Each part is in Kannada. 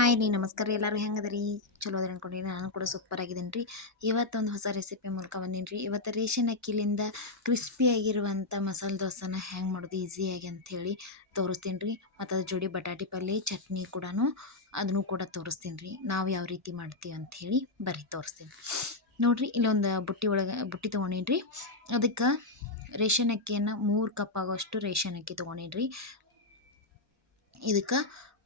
ಹಾಯ್ ರೀ, ನಮಸ್ಕಾರ ರೀ ಎಲ್ಲರೂ ಹೆಂಗದ್ರಿ? ಚಲೋ ಅದ್ರ ಅನ್ಕೊಂಡ್ರಿ, ನಾನು ಕೂಡ ಸೂಪರ್ ಆಗಿದ್ದೀನಿ ರೀ ಇವತ್ತೊಂದು ಹೊಸ ರೆಸಿಪಿ ಮೂಲಕ ಬಂದೀನಿ ರೀ ಇವತ್ತು ರೇಷನ್ ಅಕ್ಕಿಲಿಂದ ಕ್ರಿಸ್ಪಿಯಾಗಿರುವಂಥ ಮಸಾಲೆ ದೋಸೆನ ಹೆಂಗೆ ಮಾಡೋದು ಈಸಿಯಾಗಿ ಅಂಥೇಳಿ ತೋರಿಸ್ತೀನಿ ರೀ ಮತ್ತು ಅದ್ರ ಜೋಡಿ ಬಟಾಟಿ ಪಲ್ಯ ಚಟ್ನಿ ಕೂಡ ಅದನ್ನು ಕೂಡ ತೋರಿಸ್ತೀನಿ ರೀ ನಾವು ಯಾವ ರೀತಿ ಮಾಡ್ತೀವಿ ಅಂಥೇಳಿ ಬರೀ ತೋರಿಸ್ತೀನಿ. ನೋಡಿರಿ, ಇಲ್ಲೊಂದು ಬುಟ್ಟಿ ಒಳಗೆ, ಬುಟ್ಟಿ ತೊಗೊಂಡೀನಿ ರೀ ಅದಕ್ಕೆ ರೇಷನ್ ಅಕ್ಕಿಯನ್ನು ಮೂರು ಕಪ್ ಆಗೋಷ್ಟು ರೇಷನ್ ಅಕ್ಕಿ ತೊಗೊಂಡೀನಿ ರೀ ಇದಕ್ಕೆ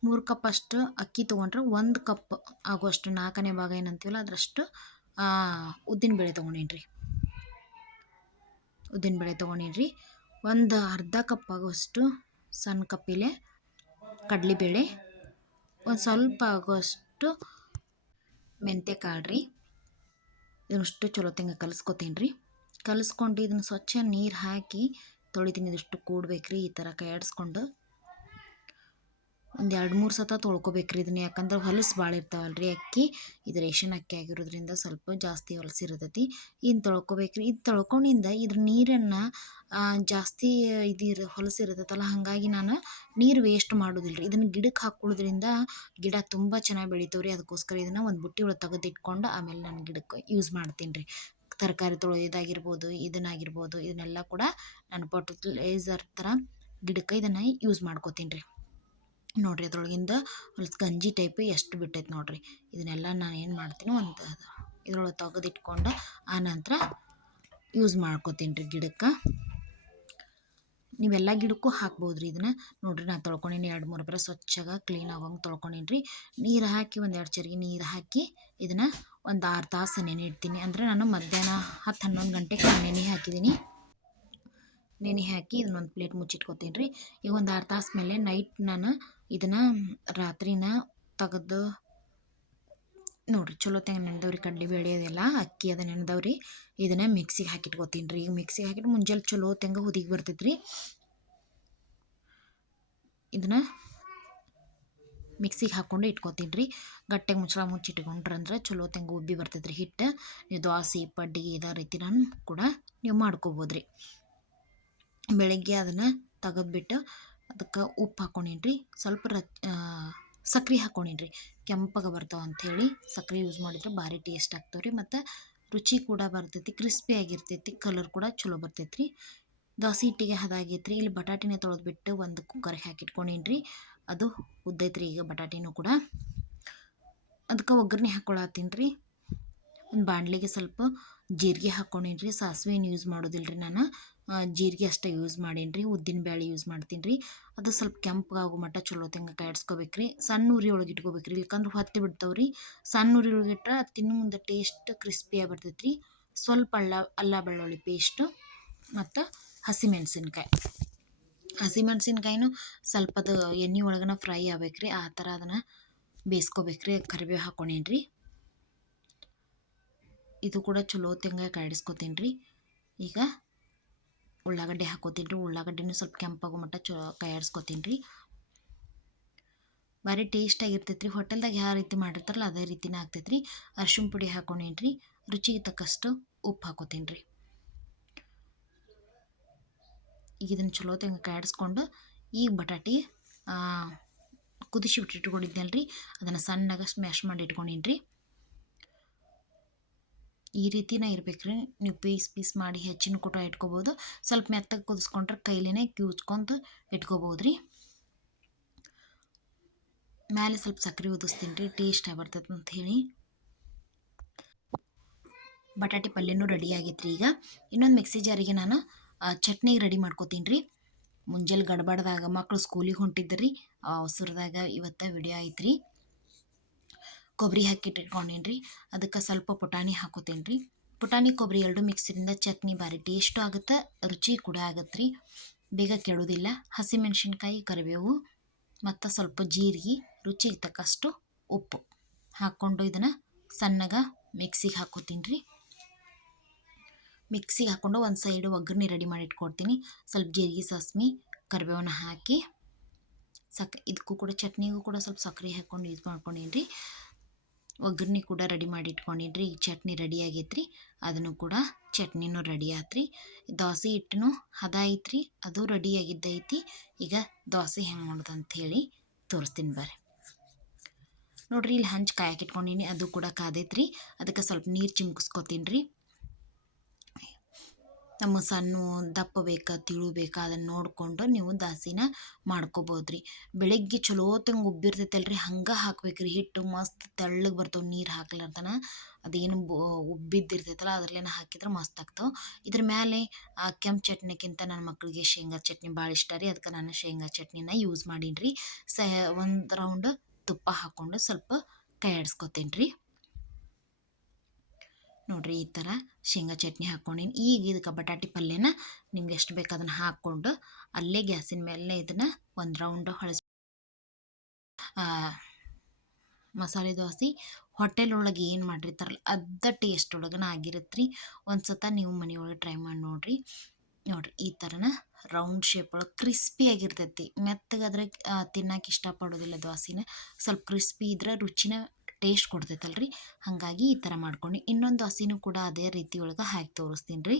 ಮೂರು ಕಪ್ ಅಷ್ಟು ಅಕ್ಕಿ ತೊಗೊಂಡ್ರೆ ಒಂದು ಕಪ್ ಆಗುವಷ್ಟು ನಾಲ್ಕನೇ ಭಾಗ ಏನಂತೀವಲ್ಲ ಅದರಷ್ಟು ಉದ್ದಿನಬೇಳೆ ಉದ್ದಿನಬೇಳೆ ಬೇಳೆ ರೀ ಒಂದು ಅರ್ಧ ಕಪ್ ಆಗುವಷ್ಟು ಸಣ್ಣ ಕಪ್ಪಿಲೆ ಕಡಲೆಬೇಳೆ, ಒಂದು ಸ್ವಲ್ಪ ಆಗುವಷ್ಟು ಮೆಂತ್ಯ ಕಾಳು ರೀ ಇದನ್ನಷ್ಟು ಚಲೋ ತಿಂಗ ಕಲಿಸ್ಕೊತೀನಿ ರೀ ಕಲಿಸ್ಕೊಂಡು ಇದನ್ನು ಸ್ವಚ್ಛ ನೀರು ಹಾಕಿ ತೊಳಿತೀನಿ ಇದಿಷ್ಟು ಕೂಡ್ಬೇಕು ರೀ ಈ ಥರ ಕೈ ಆಡಿಸ್ಕೊಂಡು ಒಂದು ಎರಡು ಮೂರು ಸತ ತೊಳ್ಕೊಬೇಕ್ರಿ ಇದನ್ನ. ಯಾಕಂದ್ರೆ ಹೊಲಸು ಭಾಳ ಇರ್ತಾವಲ್ಲ ರೀ ಅಕ್ಕಿ. ಇದು ರೇಷನ್ ಅಕ್ಕಿ ಆಗಿರೋದ್ರಿಂದ ಸ್ವಲ್ಪ ಜಾಸ್ತಿ ಹೊಲಸು ಇರ್ತೈತಿ. ಇನ್ನು ತೊಳ್ಕೊಬೇಕ್ರಿ. ಇದು ತೊಳ್ಕೊಂಡಿಂದ ಇದ್ರ ನೀರನ್ನು ಜಾಸ್ತಿ ಇದು ಹೊಲಸು ಇರ್ತೈತಲ್ಲ, ಹಾಗಾಗಿ ನಾನು ನೀರು ವೇಸ್ಟ್ ಮಾಡೋದಿಲ್ಲ ರೀ ಇದನ್ನು ಗಿಡಕ್ಕೆ ಹಾಕ್ಕೊಳ್ಳೋದ್ರಿಂದ ಗಿಡ ತುಂಬ ಚೆನ್ನಾಗಿ ಬೆಳಿತಾವೆ ರೀ ಅದಕ್ಕೋಸ್ಕರ ಇದನ್ನು ಒಂದು ಬುಟ್ಟಿ ಒಳಗೆ ತೆಗೆದಿಟ್ಕೊಂಡು ಆಮೇಲೆ ನಾನು ಗಿಡಕ್ಕೆ ಯೂಸ್ ಮಾಡ್ತೀನಿ ರೀ ತರಕಾರಿ ತೊಳೆಯೋದಾಗಿರ್ಬೋದು ಇದನ್ನಾಗಿರ್ಬೋದು, ಇದನ್ನೆಲ್ಲ ಕೂಡ ನಾನು ಫರ್ಟಿಲೈಸರ್ ಥರ ಗಿಡಕ್ಕೆ ಇದನ್ನು ಯೂಸ್ ಮಾಡ್ಕೋತೀನಿ ರೀ ನೋಡಿರಿ ಅದ್ರೊಳಗಿಂದ ಹೊಲ್ಸು ಗಂಜಿ ಟೈಪ್ ಎಷ್ಟು ಬಿಟ್ಟೈತೆ ನೋಡಿರಿ. ಇದನ್ನೆಲ್ಲ ನಾನು ಏನು ಮಾಡ್ತೀನಿ ಒಂದು ಇದ್ರೊಳಗೆ ತೆಗೆದಿಟ್ಕೊಂಡು ಆ ನಂತರ ಯೂಸ್ ಮಾಡ್ಕೊತೀನಿ ರೀ ಗಿಡಕ್ಕೆ. ನೀವೆಲ್ಲ ಗಿಡಕ್ಕೂ ಹಾಕ್ಬೋದು ರೀ ಇದನ್ನು. ನೋಡಿರಿ ನಾನು ತೊಳ್ಕೊಂಡೀನಿ ಎರಡು ಮೂರು ಬರ ಸ್ವಚ್ಛಾಗ ಕ್ಲೀನ್ ಆಗೋಂಗೆ ತೊಳ್ಕೊಂಡೀನಿ ರೀ ನೀರು ಹಾಕಿ ಒಂದು ಎರಡು ಚರಿಗೆ ನೀರು ಹಾಕಿ ಇದನ್ನು ಒಂದು ಆರು ತಾಸು ನೆನೆ ಇಡ್ತೀನಿ. ಅಂದರೆ ನಾನು ಮಧ್ಯಾಹ್ನ ಹತ್ತು ಹನ್ನೊಂದು ಗಂಟೆಗೆ ನೆನೆ ಹಾಕಿದ್ದೀನಿ ನೆನೆ ಹಾಕಿ ಇದನ್ನೊಂದು ಪ್ಲೇಟ್ ಮುಚ್ಚಿಟ್ಕೊತೀನಿ ರೀ ಈಗ ಒಂದು ಆರು ತಾಸು ಮೇಲೆ ನೈಟ್ ನಾನು ಇದನ್ನು ರಾತ್ರಿನ ತೆಗೆದು ನೋಡಿರಿ ಚಲೋ ತಂಗ ನೆನೆದವ್ರಿ ಕಡಲೆಬೇಳೆ ಅದೆಲ್ಲ ಅಕ್ಕಿ ಅದ ನೆನೆದವ್ರಿ ಇದನ್ನು ಮಿಕ್ಸಿಗೆ ಹಾಕಿಟ್ಕೋತೀನಿ ರೀ ಈಗ ಮಿಕ್ಸಿಗೆ ಹಾಕಿಟ್ಟು ಮುಂಜಾನೆ ಚಲೋ ತೆಂಗ ಹುದಿಗೆ ಬರ್ತೈತ್ರಿ. ಇದನ್ನು ಮಿಕ್ಸಿಗೆ ಹಾಕ್ಕೊಂಡು ಇಟ್ಕೊತೀನಿ ರೀ ಗಟ್ಟೆಗೆ ಮುಚ್ಚಳ ಮುಚ್ಚಿಟ್ಕೊಂಡ್ರಂದ್ರೆ ಚಲೋ ತೆಂಗ ಉಬ್ಬಿ ಬರ್ತೈತೆ ರೀ ಹಿಟ್ಟು. ನೀವು ದೋಸೆ ಪಡ್ಡಿ ಇದ ರೀತಿ ನಾನು ಕೂಡ ನೀವು ಮಾಡ್ಕೋಬೋದು ರೀ ಬೆಳಗ್ಗೆ ಅದನ್ನು ತೆಗೆದ್ಬಿಟ್ಟು ಅದಕ್ಕೆ ಉಪ್ಪು ಹಾಕ್ಕೊಂಡೇನಿ ಸ್ವಲ್ಪ ರ ಸಕ್ರೆ ಹಾಕ್ಕೊಂಡೇನಿ ರೀ ಕೆಂಪಗೆ ಬರ್ತಾವೆ ಅಂಥೇಳಿ ಸಕ್ರೆ ಯೂಸ್ ಮಾಡಿದ್ರೆ ಭಾರಿ ಟೇಸ್ಟ್ ಆಗ್ತಾವೆ ರೀ ಮತ್ತು ರುಚಿ ಕೂಡ ಬರ್ತೈತಿ ಕ್ರಿಸ್ಪಿ ಆಗಿರ್ತೈತಿ ಕಲರ್ ಕೂಡ ಚಲೋ ಬರ್ತೈತೆ ರೀ ದೋಸೆ ಹಿಟ್ಟಿಗೆ ಹದಾಗೈತೆ ರೀ ಇಲ್ಲಿ ಬಟಾಟಿನೇ ತೊಳೆದ್ಬಿಟ್ಟು ಒಂದು ಕುಕ್ಕರ್ಗೆ ಹಾಕಿಟ್ಕೊಂಡೇನಿ ರೀ ಅದು ಉದ್ದೈತೆ ರೀ ಈಗ ಬಟಾಟಿನೂ ಕೂಡ. ಅದಕ್ಕೆ ಒಗ್ಗರಣೆ ಹಾಕ್ಕೊಳತ್ತೀನಿ ರೀ ಒಂದು ಬಾಣಲಿಗೆ ಸ್ವಲ್ಪ ಜೀರಿಗೆ ಹಾಕ್ಕೊಂಡೇನಿ ರೀ ಸಾಸಿವೆ ಏನು ಯೂಸ್ ಮಾಡೋದಿಲ್ಲ ರೀ ನಾನು ಜೀರಿಗೆ ಅಷ್ಟೇ ಯೂಸ್ ಮಾಡೀನಿ ರೀ ಉದ್ದಿನ ಬೇಳೆ ಯೂಸ್ ಮಾಡ್ತೀನಿ ರೀ ಅದು ಸ್ವಲ್ಪ ಕೆಂಪಗಾಗೋ ಮಟ್ಟ ಚಲೋ ತೆಂಗ ಕಾಯಿಡ್ಸ್ಕೊಬೇಕು ರೀ ಸಣ್ಣ ಉರಿ ಒಳಗೆ ಇಟ್ಕೋಬೇಕು ರೀ ಇಲ್ಕಂದ್ರೆ ಹೊತ್ತಿ ಬಿಡ್ತಾವೆ ರೀ ಸಣ್ಣ ಉರಿ ಒಳಗೆ ಇಟ್ರೆ ತಿನ್ನು ಮುಂದೆ ಟೇಸ್ಟ್ ಕ್ರಿಸ್ಪಿಯಾಗಿ ಬರ್ತೈತೆ ರೀ ಸ್ವಲ್ಪ ಅಲ್ಲ ಅಲ್ಲ ಬೆಳ್ಳುಳ್ಳಿ ಪೇಸ್ಟು ಮತ್ತು ಹಸಿಮೆಣ್ಸಿನ್ಕಾಯಿ. ಹಸಿಮೆಣ್ಸಿನ್ಕಾಯಿನೂ ಸ್ವಲ್ಪ ಅದು ಎಣ್ಣೆ ಒಳಗನ ಫ್ರೈ ಆಗ್ಬೇಕು ರೀ ಆ ಥರ ಅದನ್ನು ಬೇಯಿಸ್ಕೋಬೇಕು ರೀ ಕರಿಬೇವು ಹಾಕ್ಕೊಂಡೇನಿ ರೀ ಇದು ಕೂಡ ಚಲೋ ತಿಂಗ ಕಾಯಿಡಿಸ್ಕೊತೀನಿ ರೀ. ಈಗ ಉಳ್ಳಾಗಡ್ಡೆ ಹಾಕೋತೀನಿ ರೀ. ಉಳ್ಳಾಗಡ್ಡೆನೂ ಸ್ವಲ್ಪ ಕೆಂಪಾಗೋ ಮಟ್ಟ ಚೊ ಕೈಯಾಡಿಸ್ಕೊತೀನಿ ರೀ. ಭಾರಿ ಟೇಸ್ಟಾಗಿರ್ತೈತೆ ರೀ ಹೋಟೆಲ್ದಾಗ ಯಾವ ರೀತಿ ಮಾಡಿರ್ತಾರಲ್ಲ ಅದೇ ರೀತಿನೇ ಆಗ್ತೈತೆ ರೀ. ಅರ್ಶಿನ ಪುಡಿ ಹಾಕೊಂಡೇನಿ ರೀ. ರುಚಿಗೆ ತಕ್ಕಷ್ಟು ಉಪ್ಪು ಹಾಕೋತೀನಿ ರೀ. ಈಗ ಇದನ್ನು ಚಲೋ ತೆಂಗೆ ಕಾಯಿಸ್ಕೊಂಡು ಈಗ ಬಟಾಟಿ ಕುದಿಸಿ ಬಿಟ್ಟು ರೀ ಅದನ್ನು ಸಣ್ಣಗೆ ಸ್ಮ್ಯಾಶ್ ಮಾಡಿ ಇಟ್ಕೊಂಡೀನಿ ರೀ. ಈ ರೀತಿನೇ ಇರ್ಬೇಕು ರೀ ನೀವು ಪೀಸ್ ಪೀಸ್ ಮಾಡಿ ಹೆಚ್ಚಿನ ಕೂಡ ಇಟ್ಕೋಬೋದು. ಸ್ವಲ್ಪ ಮೆತ್ತಗೆ ಕುದಿಸ್ಕೊಂಡ್ರೆ ಕೈಲಿನೇ ಕ್ಯೂಚ್ಕೊಂಡು ಇಟ್ಕೋಬೋದು ರೀ ಮೇಲೆ ಸ್ವಲ್ಪ ಸಕ್ಕರೆ ಉದಿಸ್ತೀನಿ ರೀ ಟೇಸ್ಟ್ ಆಗಿ ಬರ್ತೈತೆ ಅಂತ ಹೇಳಿ ಬಟಾಟೆ ಪಲ್ಯನೂ ರೆಡಿ ಆಗೈತೆ ರೀ ಈಗ. ಇನ್ನೊಂದು ಮಿಕ್ಸಿ ಜಾರಿಗೆ ನಾನು ಚಟ್ನಿಗೆ ರೆಡಿ ಮಾಡ್ಕೋತೀನಿ ರೀ ಮುಂಜಾನೆ ಗಡಬಡ್ದಾಗ ಮಕ್ಕಳು ಸ್ಕೂಲಿಗೆ ರೀ ಅವಸರದಾಗ ಇವತ್ತು ವಿಡಿಯೋ ಐತೆ ರೀ ಕೊಬ್ಬರಿ ಹಾಕಿಟ್ಟಿಟ್ಕೊಂಡೀನಿ ರೀ ಅದಕ್ಕೆ ಸ್ವಲ್ಪ ಪುಟಾಣಿ ಹಾಕೋತೇನೆ ರೀ ಪುಟಾಣಿ ಕೊಬ್ಬರಿ ಎರಡು ಮಿಕ್ಸಿಂದ ಚಟ್ನಿ ಭಾರಿ ಟೇಸ್ಟು ಆಗುತ್ತೆ, ರುಚಿ ಕೂಡ ಆಗತ್ತೆ ರೀ ಬೇಗ ಕೆಡೋದಿಲ್ಲ. ಹಸಿಮೆಣ್ಸಿನ್ಕಾಯಿ, ಕರಿಬೇವು ಮತ್ತು ಸ್ವಲ್ಪ ಜೀರಿಗೆ ರುಚಿಗೆ ತಕ್ಕಷ್ಟು ಉಪ್ಪು ಹಾಕ್ಕೊಂಡು ಇದನ್ನು ಸಣ್ಣಗೆ ಮಿಕ್ಸಿಗೆ ಹಾಕೋತೀನಿ ರೀ ಮಿಕ್ಸಿಗೆ ಹಾಕ್ಕೊಂಡು ಒಂದು ಸೈಡು ಒಗ್ಗರಣೆ ರೆಡಿ ಮಾಡಿ ಇಟ್ಕೊಡ್ತೀನಿ. ಸ್ವಲ್ಪ ಜೀರಿಗೆ, ಸಾಸ್ಮಿ, ಕರಿಬೇವನ್ನ ಹಾಕಿ ಸಕ್, ಇದಕ್ಕೂ ಕೂಡ ಚಟ್ನಿಗೂ ಕೂಡ ಸ್ವಲ್ಪ ಸಕ್ಕರೆ ಹಾಕ್ಕೊಂಡು ಯೂಸ್ ಮಾಡ್ಕೊಂಡೇನಿ ರೀ ಒಗ್ಗರಣೆ ಕೂಡ ರೆಡಿ ಮಾಡಿ ಇಟ್ಕೊಂಡಿದ್ರಿ. ಈ ಚಟ್ನಿ ರೆಡಿ ಆಗೈತ್ರಿ. ಅದನ್ನು ಕೂಡ ಚಟ್ನಿನೂ ರೆಡಿ ಆತ್ರಿ. ದೋಸೆ ಹಿಟ್ಟನು ಹದ ಐತ್ರಿ. ಅದು ರೆಡಿ ಆಗಿದ್ದೈತಿ. ಈಗ ದೋಸೆ ಹೆಂಗೆ ಮಾಡೋದು ಅಂಥೇಳಿ ತೋರಿಸ್ತೀನಿ ಬರ್ರಿ. ನೋಡ್ರಿ, ಇಲ್ಲಿ ಹಂಚು ಕಾಯಕ್ಕೆ ಇಟ್ಕೊಂಡಿನಿ. ಅದು ಕೂಡ ಕಾದೈತ್ರಿ. ಅದಕ್ಕೆ ಸ್ವಲ್ಪ ನೀರು ಚಿಮ್ಕಿಸ್ಕೊತೀನಿ ರೀ ನಮ್ಮ ಸಣ್ಣ ದಪ್ಪ ಬೇಕಾ, ತಿಳು ಬೇಕಾ ಅದನ್ನು ನೋಡಿಕೊಂಡು ನೀವು ದಾಸಿನ ಮಾಡ್ಕೋಬೋದು ರೀ ಬೆಳಗ್ಗೆ ಚಲೋ ತಂಗ ಉಬ್ಬಿರ್ತೈತಲ್ಲ ರೀ ಹಂಗೆ ಹಾಕ್ಬೇಕು ರೀ ಹಿಟ್ಟು ಮಸ್ತ್ ತೆಳ್ಳಗೆ ಬರ್ತವೆ, ನೀರು ಹಾಕ್ಲಾರ್ದನ ಅದೇನು ಬೊ, ಉಬ್ಬಿದ್ದಿರ್ತೈತಲ್ಲ, ಅದ್ರಲ್ಲೇನ ಹಾಕಿದ್ರೆ ಮಸ್ತ್ ಆಗ್ತಾವೆ. ಇದ್ರ ಮೇಲೆ ಆ ಕೆಂಪು ಚಟ್ನಿಕ್ಕಿಂತ ನನ್ನ ಮಕ್ಕಳಿಗೆ ಶೇಂಗಾ ಚಟ್ನಿ ಭಾಳ ಇಷ್ಟ ರೀ. ಅದಕ್ಕೆ ನಾನು ಶೇಂಗಾ ಚಟ್ನಿನ ಯೂಸ್ ಮಾಡೀನಿ ರೀ ಸ, ಒಂದು ರೌಂಡ್ ತುಪ್ಪ ಹಾಕ್ಕೊಂಡು ಸ್ವಲ್ಪ ಕೈ ಆಡಿಸ್ಕೊತೀನಿ ರೀ ನೋಡಿರಿ ಈ ಥರ ಶೇಂಗಾ ಚಟ್ನಿ ಹಾಕ್ಕೊಂಡೀನಿ. ಈಗ ಇದಕ್ಕೆ ಬಟಾಟಿ ಪಲ್ಯನ ನಿಮ್ಗೆ ಎಷ್ಟು ಬೇಕು ಅದನ್ನು ಹಾಕ್ಕೊಂಡು ಅಲ್ಲೇ ಗ್ಯಾಸಿನ ಮೇಲೆ ಇದನ್ನು ಒಂದು ರೌಂಡು ಹೊಳಸ್ ಮಸಾಲೆ ದೋಸೆ. ಹೋಟೆಲ್ ಒಳಗೆ ಏನು ಮಾಡಿರ್ತಾರಲ್ಲ ಅದ ಟೇಸ್ಟ್ ಒಳಗನ ಆಗಿರುತ್ತೆ ರೀ ಒಂದು ಸತ ನೀವು ಮನೆಯೊಳಗೆ ಟ್ರೈ ಮಾಡಿ ನೋಡಿರಿ. ನೋಡಿರಿ, ಈ ಥರನ ರೌಂಡ್ ಶೇಪ್ ಒಳಗೆ ಕ್ರಿಸ್ಪಿ ಆಗಿರ್ತೈತಿ. ಮೆತ್ತಗಾದ್ರೆ ತಿನ್ನಕ್ಕೆ ಇಷ್ಟಪಡೋದಿಲ್ಲ ದೋಸೆನ. ಸ್ವಲ್ಪ ಕ್ರಿಸ್ಪಿ ಇದ್ರೆ ರುಚಿನ ಟೇಸ್ಟ್ ಕೊಡ್ತೈತಲ್ಲ ರೀ ಹಾಗಾಗಿ ಈ ಥರ ಮಾಡ್ಕೊಂಡು ಇನ್ನೊಂದು ಹಸಿನೂ ಕೂಡ ಅದೇ ರೀತಿ ಒಳಗೆ ಹಾಕಿ ತೋರಿಸ್ತೀನಿ ರೀ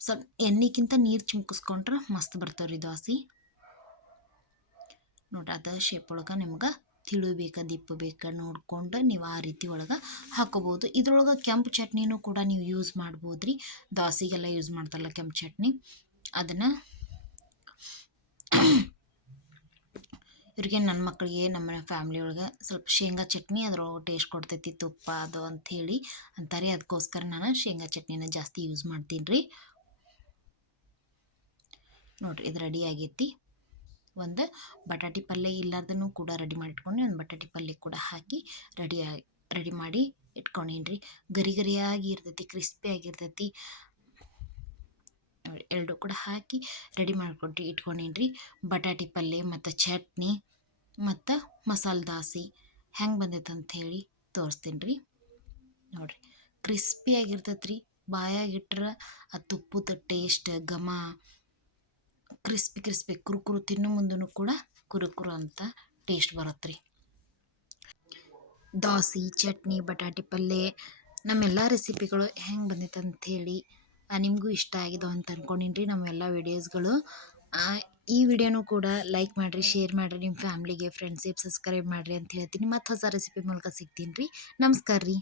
ಸ್ವಲ್ಪ ಎಣ್ಣೆಗಿಂತ ನೀರು ಚಿಮ್ಕಿಸ್ಕೊಂಡ್ರೆ ಮಸ್ತ್ ಬರ್ತಾವೆ ರೀ ದೋಸೆ ನೋಡ್ರಿ ಅದ ಶೇಪ್ ಒಳಗೆ ನಿಮ್ಗೆ ತಿಳು ಬೇಕಾ, ದಿಪ್ಪು ಬೇಕಾ ನೋಡ್ಕೊಂಡು ನೀವು ಆ ರೀತಿ ಒಳಗೆ ಹಾಕೋಬೋದು. ಇದ್ರೊಳಗೆ ಕೆಂಪು ಚಟ್ನಿನೂ ಕೂಡ ನೀವು ಯೂಸ್ ಮಾಡ್ಬೋದು ರೀ ದೋಸೆಗೆಲ್ಲ ಯೂಸ್ ಮಾಡ್ತಾರಲ್ಲ ಕೆಂಪು ಚಟ್ನಿ. ಅದನ್ನು ಇವ್ರಿಗೆ ನನ್ನ ಮಕ್ಕಳಿಗೆ ನಮ್ಮ ಫ್ಯಾಮ್ಲಿ ಒಳಗೆ ಸ್ವಲ್ಪ ಶೇಂಗಾ ಚಟ್ನಿ ಅದ್ರೊಳಗೆ ಟೇಸ್ಟ್ ಕೊಡ್ತೈತಿ, ತುಪ್ಪ ಅದು ಅಂಥೇಳಿ ಅಂತಾರೆ. ಅದಕ್ಕೋಸ್ಕರ ನಾನು ಶೇಂಗಾ ಚಟ್ನಿನ ಜಾಸ್ತಿ ಯೂಸ್ ಮಾಡ್ತೀನಿ ರೀ. ನೋಡಿರಿ ಇದು ರೆಡಿ ಆಗೈತಿ. ಒಂದು ಬಟಾಟಿ ಪಲ್ಯ ಇಲ್ಲಾರ್ದೂ ಕೂಡ ರೆಡಿ ಮಾಡಿ ಇಟ್ಕೊಂಡು ಒಂದು ಬಟಾಟಿ ಪಲ್ಯ ಕೂಡ ಹಾಕಿ ರೆಡಿ ರೆಡಿ ಮಾಡಿ ಇಟ್ಕೊಂಡೀನಿ ರೀ ಗರಿ ಗರಿಯಾಗಿ ಇರ್ತೈತಿ ಕ್ರಿಸ್ಪಿ ಆಗಿರ್ತೈತಿ. ಎರಡು ಕೂಡ ಹಾಕಿ ರೆಡಿ ಮಾಡಿಕೊಟ್ಟು ಇಟ್ಕೊಂಡೀನಿ ಬಟಾಟಿ ಪಲ್ಯ ಮತ್ತು ಚಟ್ನಿ ಮತ್ತು ಮಸಾಲೆ ದಾಸಿ ಹೆಂಗೆ ಬಂದೈತೆ ಅಂಥೇಳಿ ತೋರಿಸ್ತೀನಿ ರೀ ನೋಡಿರಿ ಕ್ರಿಸ್ಪಿ ಆಗಿರ್ತೈತೆ ರೀ ಬಾಯಾಗಿಟ್ರೆ ಆ ತುಪ್ಪದ ಟೇಸ್ಟ್ ಘಮ ಕ್ರಿಸ್ಪಿ ಕ್ರಿಸ್ಪಿ ಕುರುಕುರು ತಿನ್ನೋ ಮುಂದೂ ಕೂಡ ಕುರುಕುರು ಅಂತ ಟೇಸ್ಟ್ ಬರುತ್ತೆ ರೀ ದೋಸೆ, ಚಟ್ನಿ, ಬಟಾಟಿ ಪಲ್ಯ ನಮ್ಮೆಲ್ಲ ರೆಸಿಪಿಗಳು ಹೆಂಗೆ ಬಂದೈತೆ ಅಂಥೇಳಿ ನಿಮಗೂ ಇಷ್ಟ ಆಗಿದೆ ಅಂತ ಅಂದ್ಕೊಂಡಿನ್ರಿ ರೀ ನಮ್ಮೆಲ್ಲ ವಿಡಿಯೋಸ್ಗಳು ಈ ವಿಡಿಯೋನೂ ಕೂಡ ಲೈಕ್ ಮಾಡಿರಿ ಶೇರ್ ಮಾಡಿರಿ ನಿಮ್ಮ ಫ್ಯಾಮ್ಲಿಗೆ ಫ್ರೆಂಡ್ಸಿಗೆ ಸಬ್ಸ್ಕ್ರೈಬ್ ಮಾಡಿರಿ ಅಂತ ಹೇಳ್ತೀನಿ. ಮತ್ತು ಹೊಸ ರೆಸಿಪಿ ಮೂಲಕ ಸಿಗ್ತೀನಿ ರೀ. ನಮಸ್ಕಾರ ರೀ.